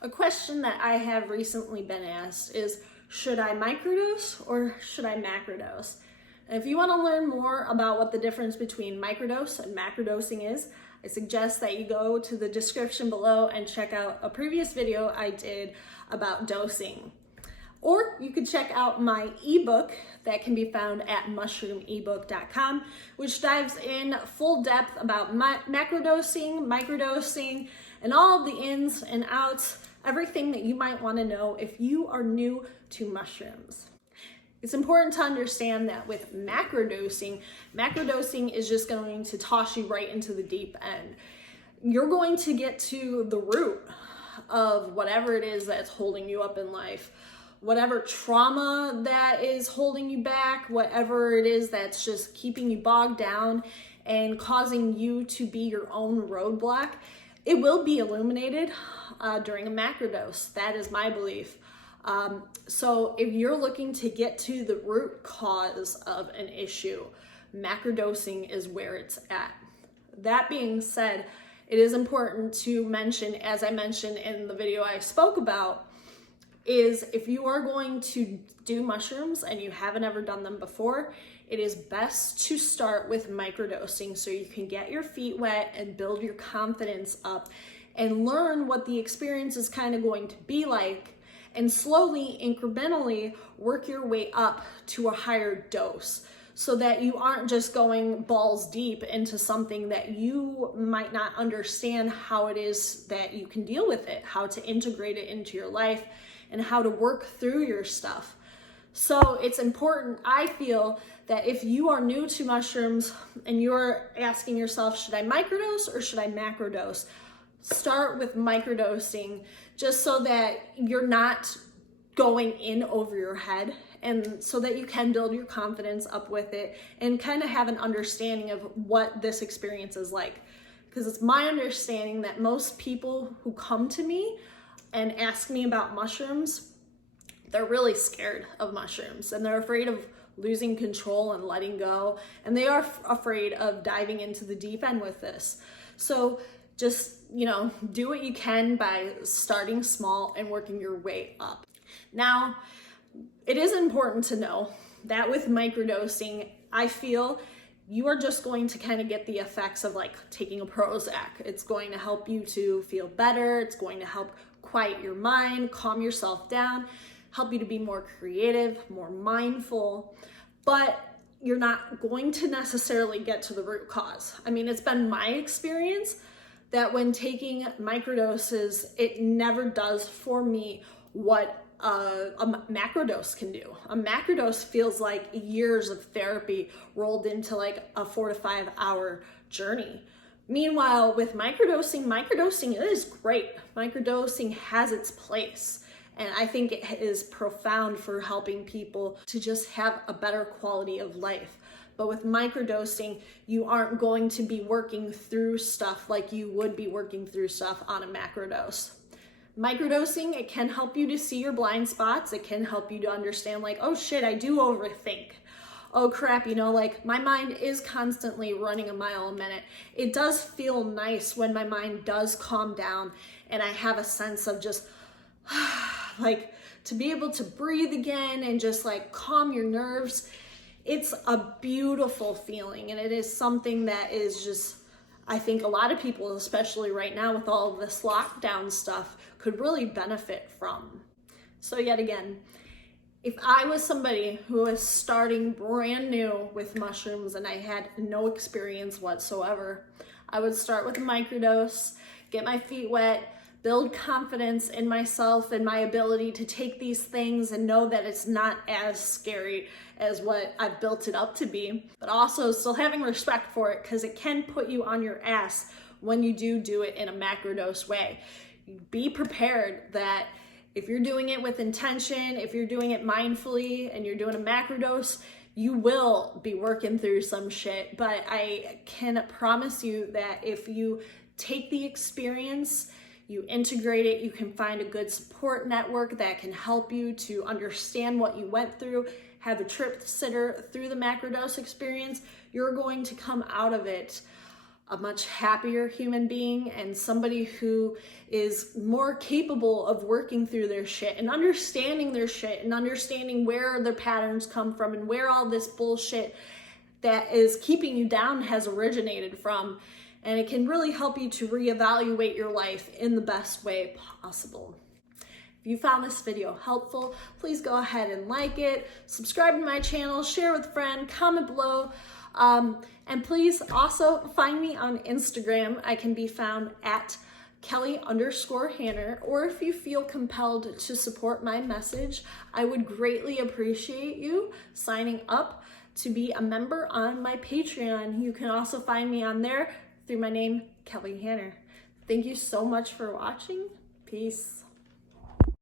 A question that I have recently been asked is, should I microdose or should I macrodose? And if you want to learn more about what the difference between microdose and macrodosing is, I suggest that you go to the description below and check out a previous video I did about dosing. Or you could check out my ebook that can be found at mushroomebook.com, which dives in full depth about macrodosing, microdosing, and all of the ins and outs, everything that you might want to know if you are new to mushrooms. It's important to understand that with macrodosing is just going to toss you right into the deep end. You're going to get to the root of whatever it is that's holding you up in life, whatever trauma that is holding you back, whatever it is that's just keeping you bogged down and causing you to be your own roadblock. It will be illuminated during a macrodose. That is my belief. So if you're looking to get to the root cause of an issue, macrodosing is where it's at. That being said, it is important to mention, as I mentioned in the video I spoke about, is if you are going to do mushrooms and you haven't ever done them before, it is best to start with microdosing so you can get your feet wet and build your confidence up and learn what the experience is kind of going to be like, and slowly, incrementally work your way up to a higher dose so that you aren't just going balls deep into something that you might not understand how it is that you can deal with it, how to integrate it into your life, and how to work through your stuff. So it's important, I feel, that if you are new to mushrooms and you're asking yourself, should I microdose or should I macrodose? Start with microdosing just so that you're not going in over your head, and so that you can build your confidence up with it and kind of have an understanding of what this experience is like. Because it's my understanding that most people who come to me and ask me about mushrooms, they're really scared of mushrooms and they're afraid of losing control and letting go, and they are afraid of diving into the deep end with this. So just, do what you can by starting small and working your way up. Now, it is important to know that with microdosing, I feel you are just going to kind of get the effects of like taking a Prozac. It's going to help you to feel better. It's going to help quiet your mind, calm yourself down, help you to be more creative, more mindful, but you're not going to necessarily get to the root cause. I mean, it's been my experience that when taking microdoses, it never does for me what a macrodose can do. A macrodose feels like years of therapy rolled into like a 4 to 5 hour journey. Meanwhile, with microdosing is great. Microdosing has its place. And I think it is profound for helping people to just have a better quality of life. But with microdosing, you aren't going to be working through stuff like you would be working through stuff on a macrodose. Microdosing, it can help you to see your blind spots. It can help you to understand like, oh shit, I do overthink. Oh crap, like my mind is constantly running a mile a minute. It does feel nice when my mind does calm down and I have a sense of just like to be able to breathe again and just like calm your nerves. It's a beautiful feeling, and it is something that is just, I think a lot of people, especially right now with all of this lockdown stuff, could really benefit from. So yet again, if I was somebody who was starting brand new with mushrooms and I had no experience whatsoever, I would start with a microdose, get my feet wet, build confidence in myself and my ability to take these things and know that it's not as scary as what I've built it up to be, but also still having respect for it because it can put you on your ass when you do it in a macrodose way. Be prepared that if you're doing it with intention, if you're doing it mindfully and you're doing a macrodose, you will be working through some shit. But I can promise you that if you take the experience, you integrate it, you can find a good support network that can help you to understand what you went through, have a trip sitter through the macrodose experience, you're going to come out of it a much happier human being and somebody who is more capable of working through their shit and understanding their shit and understanding where their patterns come from and where all this bullshit that is keeping you down has originated from. And it can really help you to reevaluate your life in the best way possible. If you found this video helpful, please go ahead and like it, subscribe to my channel, share with a friend, comment below. And please also find me on Instagram. I can be found at Kelly_Hanner, or if you feel compelled to support my message, I would greatly appreciate you signing up to be a member on my Patreon. You can also find me on there through my name, Kelly Hanner. Thank you so much for watching. Peace.